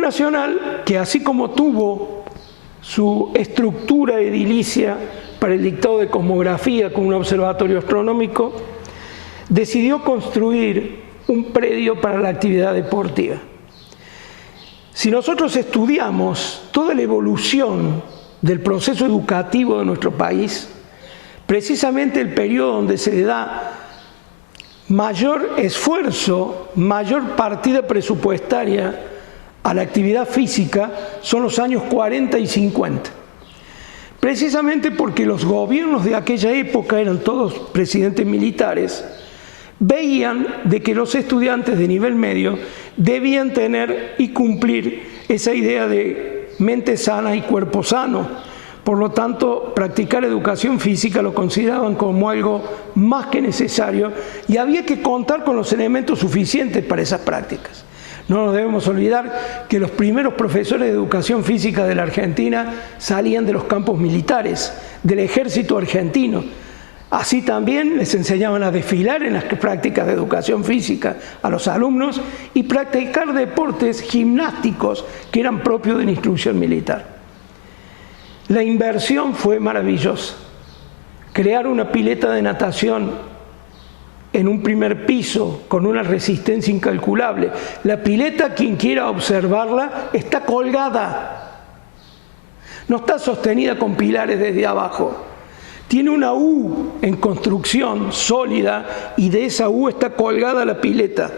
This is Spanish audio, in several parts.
Un nacional que, así como tuvo su estructura edilicia para el dictado de cosmografía con un observatorio astronómico, decidió construir un predio para la actividad deportiva. Si nosotros estudiamos toda la evolución del proceso educativo de nuestro país, precisamente el periodo donde se le da mayor esfuerzo, mayor partida presupuestaria a la actividad física son los años 40 y 50. Precisamente porque los gobiernos de aquella época eran todos presidentes militares, veían de que los estudiantes de nivel medio debían tener y cumplir esa idea de mente sana y cuerpo sano. Por lo tanto, practicar educación física lo consideraban como algo más que necesario y había que contar con los elementos suficientes para esas prácticas. No nos debemos olvidar que los primeros profesores de educación física de la Argentina salían de los campos militares, del ejército argentino. Así también les enseñaban a desfilar en las prácticas de educación física a los alumnos y practicar deportes gimnásticos que eran propios de la instrucción militar. La inversión fue maravillosa. Crear una pileta de natación en un primer piso con una resistencia incalculable. La pileta, quien quiera observarla, está colgada. No está sostenida con pilares desde abajo. Tiene una U en construcción sólida y de esa U está colgada la pileta.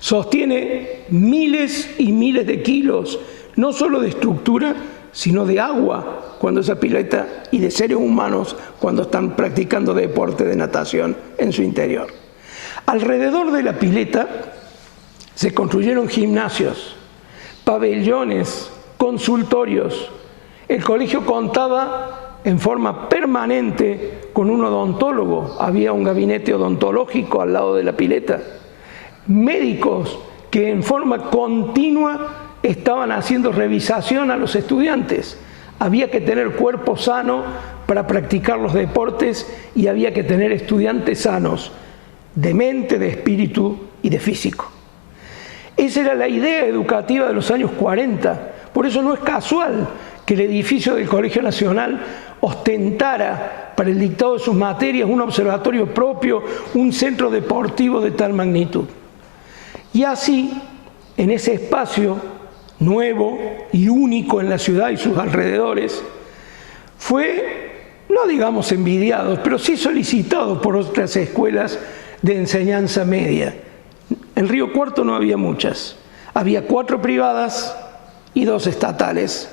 Sostiene miles y miles de kilos, no solo de estructura, sino de agua cuando esa pileta y de seres humanos cuando están practicando deporte de natación en su interior. Alrededor de la pileta se construyeron gimnasios, pabellones, consultorios. El colegio contaba en forma permanente con un odontólogo, había un gabinete odontológico al lado de la pileta, médicos que en forma continua estaban haciendo revisación a los estudiantes. Había que tener cuerpo sano para practicar los deportes y había que tener estudiantes sanos, de mente, de espíritu y de físico. Esa era la idea educativa de los años 40. Por eso no es casual que el edificio del Colegio Nacional ostentara para el dictado de sus materias un observatorio propio, un centro deportivo de tal magnitud. Y así, en ese espacio nuevo y único en la ciudad y sus alrededores, fue, no digamos envidiado, pero sí solicitado por otras escuelas de enseñanza media. En Río Cuarto no había muchas, había 4 privadas y 2 estatales,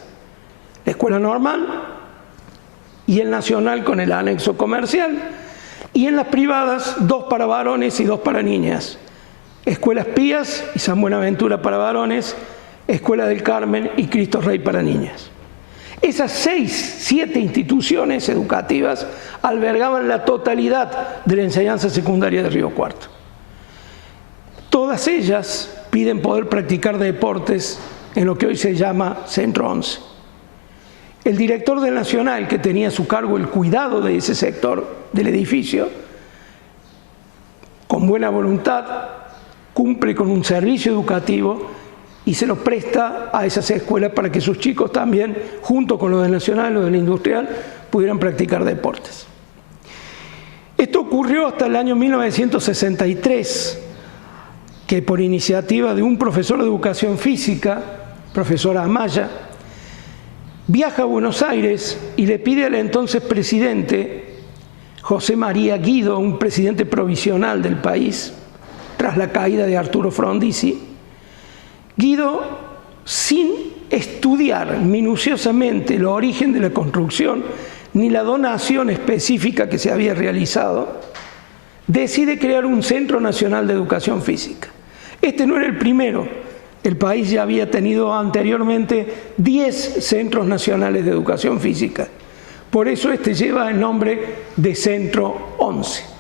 la escuela normal y el nacional con el anexo comercial, y en las privadas 2 para varones y 2 para niñas, Escuelas Pías y San Buenaventura para varones, Escuela del Carmen y Cristo Rey para niñas. Esas 7 instituciones educativas albergaban la totalidad de la enseñanza secundaria de Río Cuarto. Todas ellas piden poder practicar deportes en lo que hoy se llama Centro 11. El director del Nacional, que tenía a su cargo el cuidado de ese sector del edificio, con buena voluntad, cumple con un servicio educativo y se lo presta a esas escuelas para que sus chicos también, junto con los del Nacional y los del Industrial, pudieran practicar deportes. Esto ocurrió hasta el año 1963, que por iniciativa de un profesor de educación física, profesor Amaya, viaja a Buenos Aires y le pide al entonces presidente, José María Guido, un presidente provisional del país, tras la caída de Arturo Frondizi. Guido, sin estudiar minuciosamente el origen de la construcción ni la donación específica que se había realizado, decide crear un Centro Nacional de Educación Física. Este no era el primero. El país ya había tenido anteriormente 10 centros nacionales de educación física. Por eso este lleva el nombre de Centro 11.